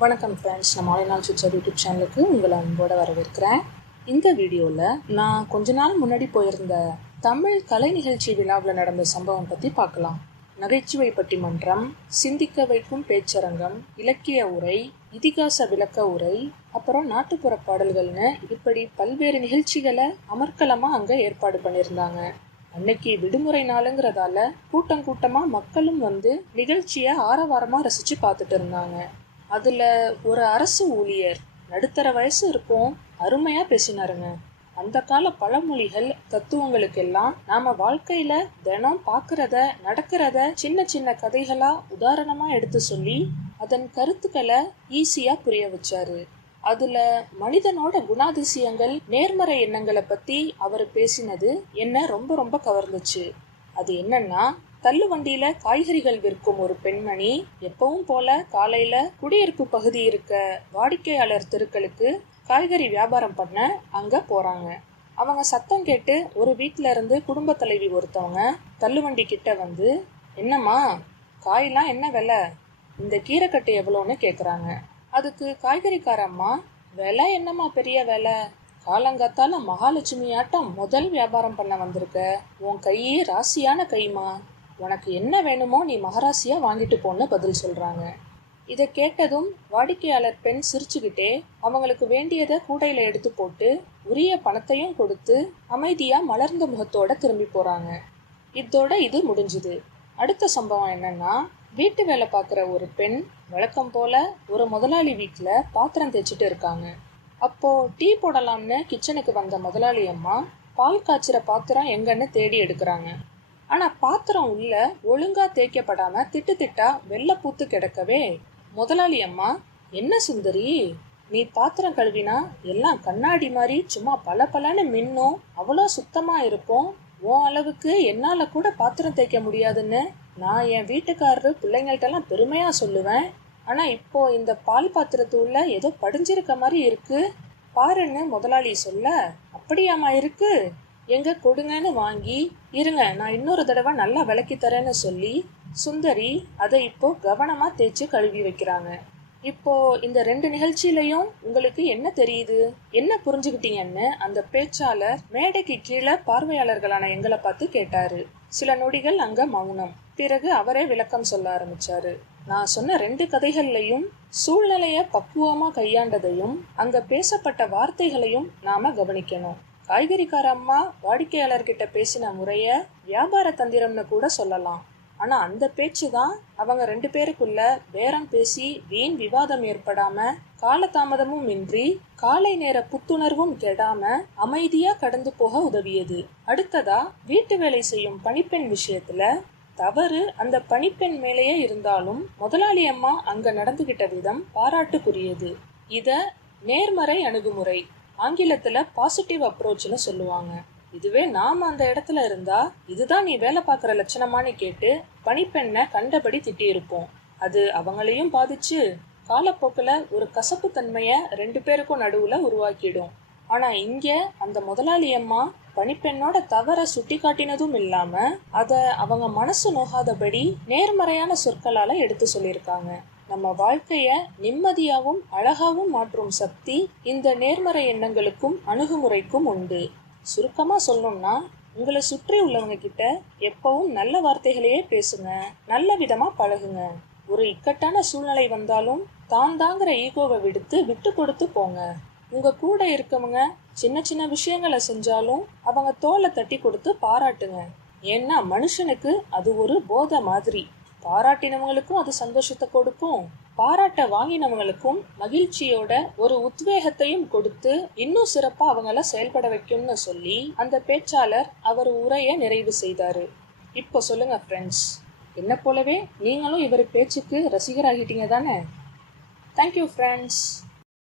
வணக்கம் ஃப்ரெண்ட்ஸ், நான் மாலை நாள் சுச்சர் யூடியூப் சேனலுக்கு உங்களை அன்போடு வரவேற்கிறேன். இந்த வீடியோவில் நான் கொஞ்ச நாள் முன்னாடி போயிருந்த தமிழ் கலை நிகழ்ச்சி விழாவில் நடந்த சம்பவம் பற்றி பார்க்கலாம். நகைச்சுவை பட்டிமன்றம், சிந்திக்க வைக்கும் பேச்சரங்கம், இலக்கிய உரை, இதிகாச விளக்க உரை, அப்புறம் நாட்டுப்புற பாடல்கள்னு இப்படி பல்வேறு நிகழ்ச்சிகளை அமர்க்கலமாக அங்கே ஏற்பாடு பண்ணியிருந்தாங்க. அன்னைக்கு விடுமுறை நாளுங்கிறதால கூட்டமாக மக்களும் வந்து நிகழ்ச்சியை ஆரவாரமாக ரசித்து பார்த்துட்டு இருந்தாங்க. அதில் ஒரு அரசு ஊழியர் நடுத்தர வயசு இருக்கும், அருமையாக பேசினாருங்க. அந்த கால பழமொழிகள் தத்துவங்களுக்கெல்லாம் நாம் வாழ்க்கையில் தினம் பார்க்குறத நடக்கிறத சின்ன சின்ன கதைகளாக உதாரணமாக எடுத்து சொல்லி அதன் கருத்துக்களை ஈஸியாக புரிய வச்சாரு. அதில் மனிதனோட குணாதிசயங்கள், நேர்மறை எண்ணங்களை பற்றி அவர் பேசினது என்ன ரொம்ப கவர்ந்துச்சு. அது என்னன்னா, தள்ளு வண்டியில காய்கறிகள் விற்கும் ஒரு பெண்மணி எப்பவும் போல காலையில குடியிருப்பு பகுதி இருக்க வாடிக்கையாளர் தெருக்களுக்கு காய்கறி வியாபாரம் பண்ண அங்க போறாங்க. அவங்க சத்தம் கேட்டு ஒரு வீட்டுல இருந்து குடும்ப தலைவி ஒருத்தவங்க தள்ளுவண்டி கிட்ட வந்து, என்னம்மா காயெல்லாம் என்ன விலை, இந்த கீரைக்கட்டு எவ்வளோன்னு கேக்குறாங்க. அதுக்கு காய்கறிக்காரம்மா, விலை என்னம்மா பெரிய விலை, காலங்காத்தால மகாலட்சுமி ஆட்டம் முதல் வியாபாரம் பண்ண வந்திருக்க, உன் கையே ராசியான கைமா, உனக்கு என்ன வேணுமோ நீ மகராசியா வாங்கிட்டு போன்னு பதில் சொல்றாங்க. இதை கேட்டதும் வாடிக்கையாளர் பெண் சிரிச்சுக்கிட்டே அவங்களுக்கு வேண்டியதை கூடையில எடுத்து போட்டு உரிய பணத்தையும் கொடுத்து அமைதியா மலர்ந்த முகத்தோட திரும்பி போறாங்க. இதோட இது முடிஞ்சுது. அடுத்த சம்பவம் என்னன்னா, வீட்டு வேலை பார்க்குற ஒரு பெண் வழக்கம் போல ஒரு முதலாளி வீட்டுல பாத்திரம் தேய்ச்சிட்டு இருக்காங்க. அப்போ டீ போடலாம்னு கிச்சனுக்கு வந்த முதலாளி அம்மா பால் காய்ச்சிற பாத்திரம் எங்கன்னு தேடி எடுக்கிறாங்க. ஆனா பாத்திரம் உள்ள ஒழுங்கா தேய்க்கப்படாம திட்டா வெள்ளை பூத்து கிடக்கவே, முதலாளி அம்மா, என்ன சுந்தரி, நீ பாத்திரம் கழுவினா எல்லாம் கண்ணாடி மாதிரி சும்மா பளபளன்னு மின்னும், அவ்வளோ சுத்தமா இருக்கும், உன் அளவுக்கு என்னால கூட பாத்திரம் தேய்க்க முடியாதுன்னு நான் என் வீட்டுக்காரரு பிள்ளைங்கள்ட்டெல்லாம் பெருமையா சொல்லுவேன். ஆனா இப்போ இந்த பால் பாத்திரத்து உள்ள ஏதோ படிஞ்சிருக்க மாதிரி இருக்கு பாருன்னு முதலாளி சொல்ல, அப்படியாமா இருக்கு, எங்க கொடுங்கன்னு வாங்கி, இருங்க நான் இன்னொரு தடவை நல்லா விளக்கி தரேன்னு சொல்லி சுந்தரி அதை இப்போ கவனமா தேய்ச்சி கழுவி வைக்கிறாங்க. இப்போ இந்த ரெண்டு நிகழ்ச்சியிலையும் உங்களுக்கு என்ன தெரியுது, என்ன புரிஞ்சுக்கிட்டீங்கன்னு அந்த பேச்சாளர் மேடைக்கு கீழே பார்வையாளர்களான எங்களை பார்த்து கேட்டாரு. சில நொடிகள் அங்க மௌனம். பிறகு அவரே விளக்கம் சொல்ல ஆரம்பிச்சாரு. நான் சொன்ன ரெண்டு கதைகள்லையும் சூழ்நிலைய பக்குவமா கையாண்டதையும் அங்க பேசப்பட்ட வார்த்தைகளையும் நாம கவனிக்கணும். காய்கறிக்கார அம்மா வாடிக்கையாளர்கிட்ட பேசின முறைய வியாபார தந்திரம்னு கூட சொல்லலாம். ஆனா அந்த பேச்சு தான் அவங்க ரெண்டு பேருக்குள்ள பேரம் பேசி வீண் விவாதம் ஏற்படாம, காலதாமதமும் இன்றி காலை நேர புத்துணர்வும் கெடாம அமைதியா கடந்து போக உதவியது. அடுத்ததா, வீட்டு வேலை செய்யும் பணிப்பெண் விஷயத்துல தவறு அந்த பணிப்பெண் மேலேயே இருந்தாலும் முதலாளி அம்மா அங்க நடந்துகிட்ட விதம் பாராட்டுக்குரியது. இத நேர்மறை அணுகுமுறை, ஆங்கிலத்துல பாசிட்டிவ் அப்ரோச்னு சொல்லுவாங்க. இதுவே நாம அந்த இடத்துல இருந்தா, இதுதான் நீ வேலை பார்க்குற லட்சணமானு கேட்டு பணிப்பெண்ணை கண்டபடி திட்டி இருப்போம். அது அவங்களையும் பாதிச்சு காலப்போக்கில் ஒரு கசப்பு தன்மைய ரெண்டு பேருக்கும் நடுவுல உருவாக்கிடும். ஆனா இங்க அந்த முதலாளி அம்மா பணிப்பெண்ணோட தவற சுட்டி காட்டினதும் இல்லாம அத அவங்க மனசு நோகாதபடி நேர்மறையான சொற்களால எடுத்து சொல்லியிருக்காங்க. நம்ம வாழ்க்கைய நிம்மதியாகவும் அழகாவும் மாற்றும் சக்தி இந்த நேர்மறை எண்ணங்களுக்கும் அணுகுமுறைக்கும் உண்டு. சுருக்கமா சொல்லணும்னா, உங்களை சுற்றி உள்ளவங்க கிட்ட எப்பவும் நல்ல வார்த்தைகளையே பேசுங்க, நல்ல விதமா பழகுங்க. ஒரு இக்கட்டான சூழ்நிலை வந்தாலும் தாங்கிற ஈகோவை விட்டு கொடுத்து போங்க. உங்க கூட இருக்கவங்க சின்ன சின்ன விஷயங்களை செஞ்சாலும் அவங்க தோலை தட்டி கொடுத்து பாராட்டுங்க. ஏன்னா மனுஷனுக்கு அது ஒரு போதை மாதிரி. பாராட்டினவங்களுக்கும் அது சந்தோஷத்தை கொடுக்கும், பாராட்ட வாங்கினவங்களுக்கும் மகிழ்ச்சியோட ஒரு உத்வேகத்தையும் கொடுத்து இன்னும் சிறப்பா அவங்கள செயல்பட வைக்கும்னு சொல்லி அந்த பேச்சாளர் அவர் உரையை நிறைவு செய்தாரு. இப்போ சொல்லுங்க ஃப்ரெண்ட்ஸ், என்ன போலவே நீங்களும் இவர் பேச்சுக்கு ரசிகராகிட்டீங்க தானே? Thank you friends.